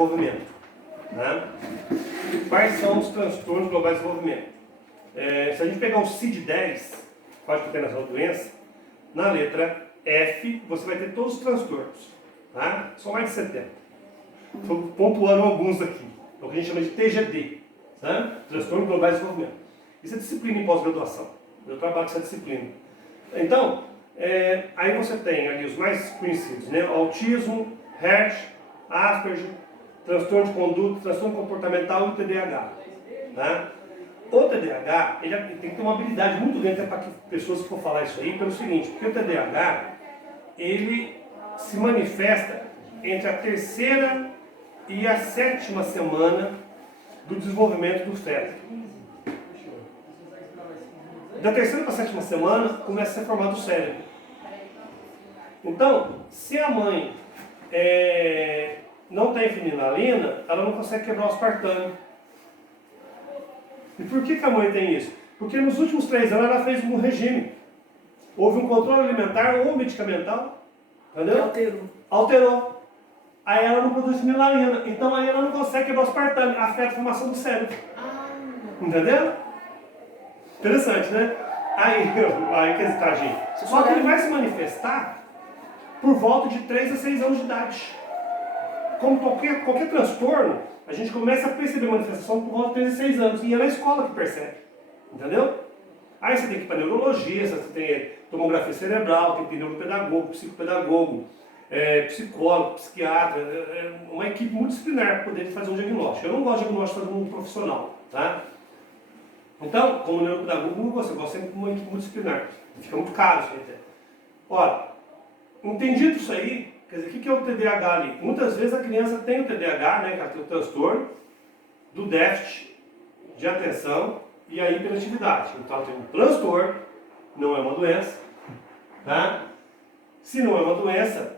desenvolvimento. Né? Quais são os transtornos globais de desenvolvimento? Se a gente pegar o CID-10, Código de Internacional da Doença, na letra F você vai ter todos os transtornos. Tá? São mais de 70. Estou pontuando alguns aqui. É o que a gente chama de TGD, tá? Transtorno globais de desenvolvimento. Isso é disciplina em pós-graduação. Eu trabalho com essa disciplina. Então, aí você tem ali os mais conhecidos, né? Autismo, Hertz, Asperger, transtorno de conduta, transtorno comportamental e o TDAH. Tá? O TDAH, ele tem que ter uma habilidade muito grande para que pessoas que for falar isso aí, pelo seguinte, porque o TDAH, ele se manifesta entre a 3ª e a 7ª semana do desenvolvimento do feto. Da 3ª para a 7ª semana começa a ser formado o cérebro. Então, se a mãe não tem fenilalaina, ela não consegue quebrar o aspartame. E por que a mãe tem isso? Porque nos últimos 3 anos ela fez um regime. Houve um controle alimentar ou medicamental. Entendeu? Alterou. Aí ela não produz fenilalanina. Então aí ela não consegue quebrar o aspartame. Afeta a formação do cérebro. Entendeu? Interessante, né? Aí que está, gente. Só que ele vai se manifestar por volta de 3 a 6 anos de idade. Como qualquer transtorno, a gente começa a perceber a manifestação por volta de 3 a 6 anos. E é na escola que percebe. Entendeu? Aí você tem que ir para neurologista, você tem tomografia cerebral, tem que ter neuropedagogo, psicopedagogo, psicólogo, psiquiatra, uma equipe multidisciplinar para poder fazer um diagnóstico. Eu não gosto de diagnóstico de um profissional, tá? Então, como neuropedagogo, eu gosto sempre de uma equipe multidisciplinar. Fica muito caro isso aí. Ora, entendido isso aí, quer dizer, o que é o TDAH ali? Muitas vezes a criança tem o TDAH, né, que é o transtorno do déficit de atenção e a hiperatividade. Então ela tem um transtorno, não é uma doença. Tá? Se não é uma doença,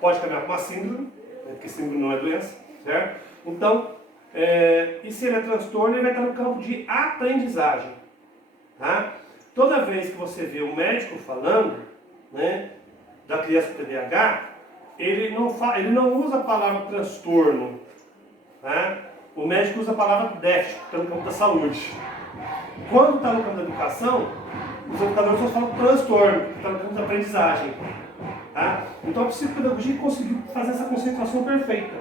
pode caminhar com uma síndrome, né, porque síndrome não é doença, certo? Então, e se ele é transtorno, ele vai estar no campo de aprendizagem. Tá? Toda vez que você vê um médico falando, né, da criança com TDAH, ele não usa a palavra transtorno. Tá? O médico usa a palavra déficit, que está no campo da saúde. Quando está no campo da educação, os educadores só falam transtorno, que está no campo da aprendizagem. Tá? Então a psicopedagogia conseguiu fazer essa concentração perfeita.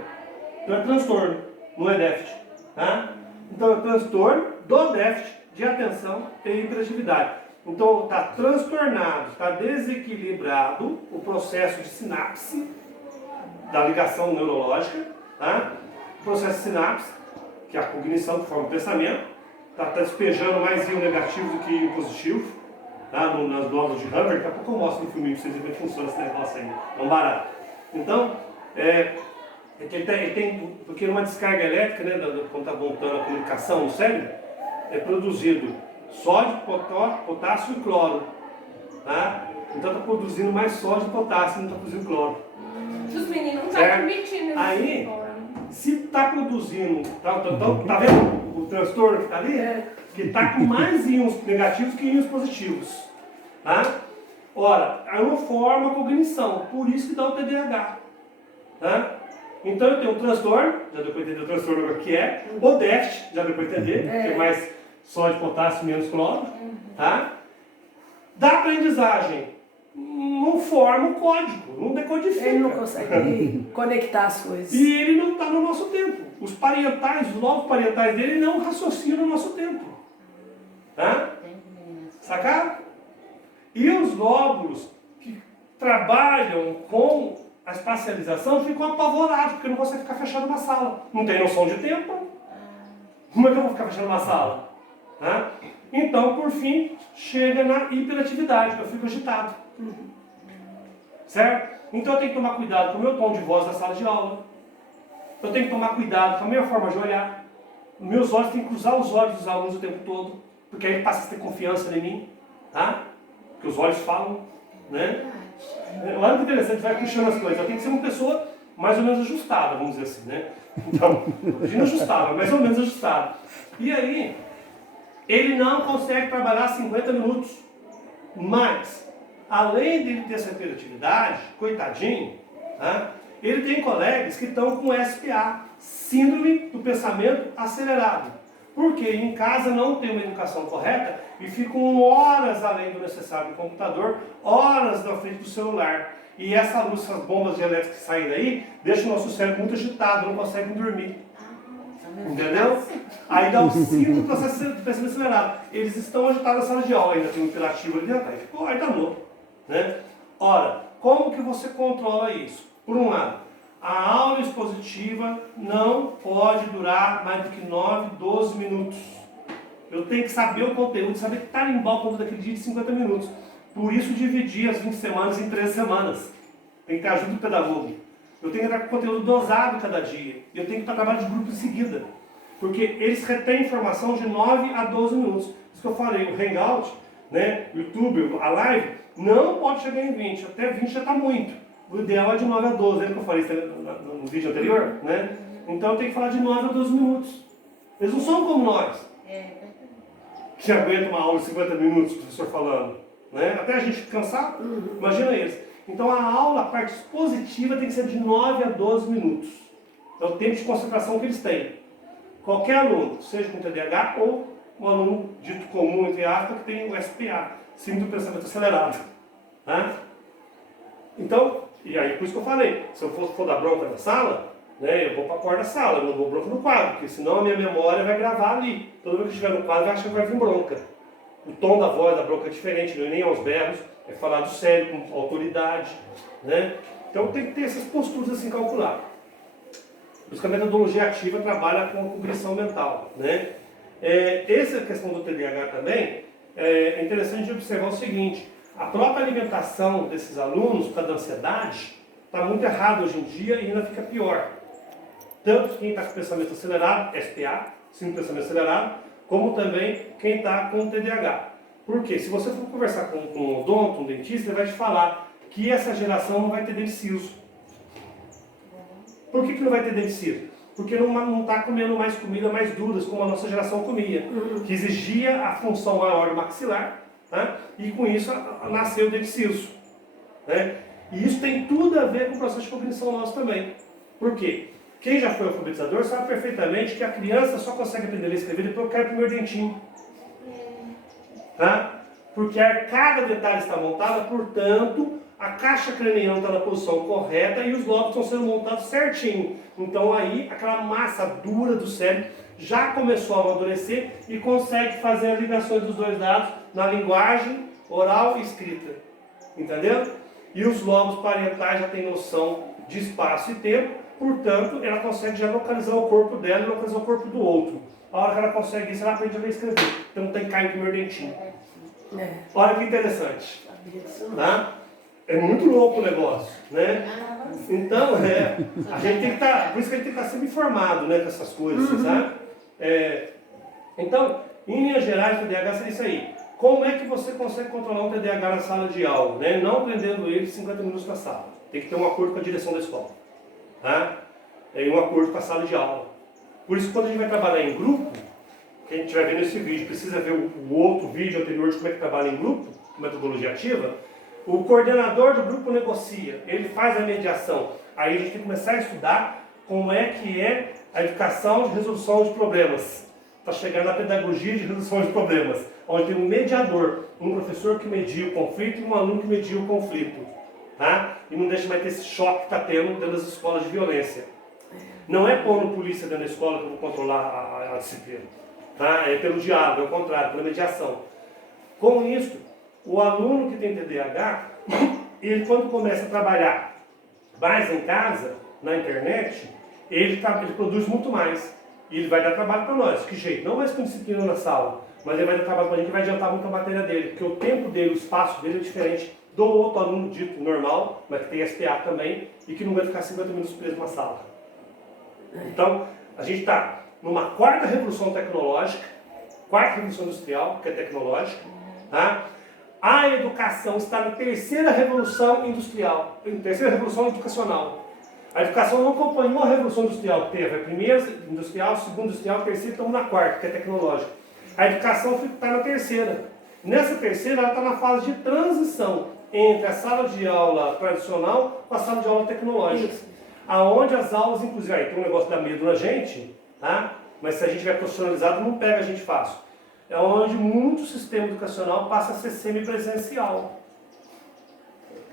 Então é transtorno, não é déficit. Tá? Então é transtorno do déficit de atenção e hiperatividade. Então está transtornado, está desequilibrado o processo de sinapse da ligação neurológica, tá? O processo de sinapse, que é a cognição que forma o pensamento, está despejando mais íon negativo do que íon positivo, tá? Nas glândulas de Hubbard. Daqui a pouco eu mostro no filme para vocês verem como funciona esse negócio aí, é um barato. Então, ele tem, porque numa descarga elétrica, né, quando está voltando a comunicação no cérebro, é produzido sódio, potássio e cloro. Tá? Então está produzindo mais sódio e potássio, não está produzindo cloro. Os meninos não estão permitindo. Aí, se está produzindo, tá vendo o transtorno que está ali? Que está com mais íons negativos que íons positivos. Tá? Ora, aí não forma cognição, por isso que dá o TDAH. Tá? Então eu tenho um transtorno, já deu para entender o transtorno agora que é, o déficit, já deu para entender, que é mais sódio, potássio, menos cloro, tá? Da aprendizagem, não forma o código, não decodifica. Ele não consegue conectar as coisas. E ele não está no nosso tempo. Os parietais, os lobos parietais dele não raciocinam no nosso tempo. Tá? Sacaram? E os lóbulos que trabalham com a espacialização ficam apavorados, porque não conseguem ficar fechado numa sala. Não tem noção de tempo. Como é que eu vou ficar fechado numa sala? Tá? Então, por fim, chega na hiperatividade, eu fico agitado. Certo? Então eu tenho que tomar cuidado com o meu tom de voz na sala de aula. Eu tenho que tomar cuidado com a minha forma de olhar. Meus olhos têm que cruzar os olhos dos alunos o tempo todo, porque aí ele passa a ter confiança em mim. Tá? Porque os olhos falam, né? Olha que interessante, vai puxando as coisas. Eu tenho que ser uma pessoa mais ou menos ajustada, vamos dizer assim, né? Então, não ajustada, mais ou menos ajustada. E aí, ele não consegue trabalhar 50 minutos. Mas, além dele ter essa hiperatividade, coitadinho, tá? Ele tem colegas que estão com SPA, Síndrome do Pensamento Acelerado. Porque em casa não tem uma educação correta e ficam horas além do necessário no computador, horas na frente do celular. E essa luz, essas bombas de elétrica que saem daí, deixa o nosso cérebro muito agitado, não consegue dormir. Entendeu? Aí dá o síndrome do processo de pensamento acelerado. Eles estão agitados na sala de aula, ainda tem um imperativo ali dentro, aí danou. Né? Ora, como que você controla isso? Por um lado, a aula expositiva não pode durar mais do que 9, 12 minutos. Eu tenho que saber o conteúdo, saber que tarimbar o conteúdo daquele dia de 50 minutos. Por isso, dividir as 20 semanas em 3 semanas. Tem que ter ajuda do pedagogo. Eu tenho que dar conteúdo dosado cada dia. Eu tenho que estar trabalhando de grupo em seguida. Porque eles retêm informação de 9 a 12 minutos. Isso que eu falei, o Hangout, né, o YouTube, a live, não pode chegar em 20. Até 20 já está muito. O ideal é de 9 a 12. Lembra que eu falei isso no vídeo anterior? Né? Então eu tenho que falar de 9 a 12 minutos. Eles não são como nós. Que aguenta uma aula de 50 minutos, o professor falando. Né? Até a gente cansar, imagina eles. Então a aula, a parte expositiva, tem que ser de 9 a 12 minutos. É o tempo de concentração que eles têm. Qualquer aluno, seja com TDAH ou um aluno dito comum, entre aspas, que tem o SPA, Síndrome do Pensamento Acelerado. Né? Então, e aí por isso que eu falei, se eu for dar bronca na sala, né, eu vou para a porta da sala, eu não vou bronca no quadro, porque senão a minha memória vai gravar ali. Toda vez que estiver no quadro, vai achar que vai vir bronca. O tom da voz da bronca é diferente, não é nem aos berros, é falado sério, com autoridade. Né? Então tem que ter essas posturas assim calcular. Por isso que a metodologia ativa trabalha com a cognição mental. Né? Essa questão do TDAH também é interessante de observar o seguinte: a própria alimentação desses alunos, por causa da ansiedade, está muito errada hoje em dia e ainda fica pior. Tanto quem está com pensamento acelerado, SPA, síndrome do pensamento acelerado, como também quem está com TDAH. Por quê? Se você for conversar com um odonto, um dentista, ele vai te falar que essa geração não vai ter dente ciso. Por que não vai ter dente ciso? Porque não está comendo mais comida mais duras, como a nossa geração comia, que exigia a função maior do maxilar, né? E com isso nasceu o dente ciso. Né? E isso tem tudo a ver com o processo de cognição nosso também. Por quê? Quem já foi alfabetizador sabe perfeitamente que a criança só consegue aprender a escrever depois que cai o primeiro dentinho. Tá? Porque a arcada dentária está montada, portanto, a caixa craniana está na posição correta e os lobos estão sendo montados certinho. Então aí, aquela massa dura do cérebro já começou a amadurecer e consegue fazer as ligações dos dois lados na linguagem oral e escrita. Entendeu? E os lobos parietais já têm noção de espaço e tempo, portanto, ela consegue já localizar o corpo dela e localizar o corpo do outro. A hora que ela consegue isso, ela aprende a ler e escrever. Então não tem que cair o primeiro dentinho. Olha que interessante. Tá? É muito louco o negócio, né? Então, a gente tem que estar, por isso que a gente tem que estar sempre informado, né, com essas coisas, sabe? Então, em linhas gerais, o TDAH é isso aí. Como é que você consegue controlar um TDAH na sala de aula, né? Não prendendo ele 50 minutos na sala. Tem que ter um acordo com a direção da escola. Tá? Tem um acordo com a sala de aula. Por isso, quando a gente vai trabalhar em grupo, quem estiver vendo esse vídeo precisa ver o outro vídeo anterior de como é que trabalha em grupo, metodologia ativa. O coordenador do grupo negocia, ele faz a mediação. Aí a gente tem que começar a estudar como é que é a educação de resolução de problemas. Está chegando na pedagogia de resolução de problemas, onde tem um mediador, um professor que media o conflito e um aluno que media o conflito. Tá? E não deixa mais ter esse choque que está tendo dentro das escolas de violência. Não é pondo polícia dentro da escola que eu vou controlar a disciplina. Tá? É pelo diálogo, é o contrário, pela mediação. Com isso, o aluno que tem TDAH, ele quando começa a trabalhar mais em casa, na internet, ele produz muito mais. E ele vai dar trabalho para nós. Que jeito? Não mais com disciplina na sala, mas ele vai dar trabalho para a gente e vai adiantar muito a matéria dele. Porque o tempo dele, o espaço dele é diferente do outro aluno dito normal, mas que tem SPA também, e que não vai ficar 50 minutos preso na sala. Então, a gente está numa quarta revolução tecnológica, quarta revolução industrial, que é tecnológica, tá? A educação está na terceira revolução industrial, terceira revolução educacional. A educação não acompanhou a revolução industrial que teve, a primeira industrial, a segunda industrial, a terceira, estamos na quarta, que é tecnológica. A educação está na terceira. Nessa terceira, ela está na fase de transição entre a sala de aula tradicional com a sala de aula tecnológica. Aonde as aulas, inclusive, aí tem um negócio da medo na gente, tá? Mas se a gente vai profissionalizado, não pega a gente fácil. É onde muito sistema educacional passa a ser semipresencial.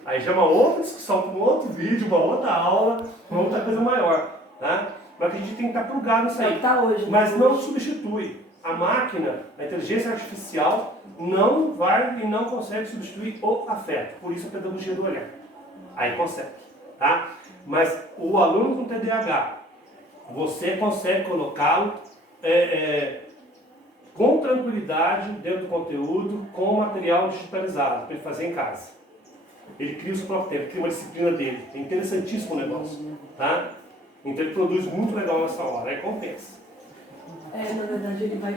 Aí já é uma outra discussão, um outro vídeo, uma outra aula, uma outra coisa maior, tá? Mas a gente tem que estar plugado nisso aí. Tá hoje, Mas não substitui. A máquina, a inteligência artificial, não vai e não consegue substituir o afeto. Por isso a pedagogia do olhar. Aí consegue, tá? Mas o aluno com TDAH, você consegue colocá-lo com tranquilidade dentro do conteúdo, com material digitalizado, para ele fazer em casa. Ele cria o seu próprio tempo, cria uma disciplina dele. É interessantíssimo o negócio, tá? Então ele produz muito legal nessa hora, aí compensa. Na verdade ele vai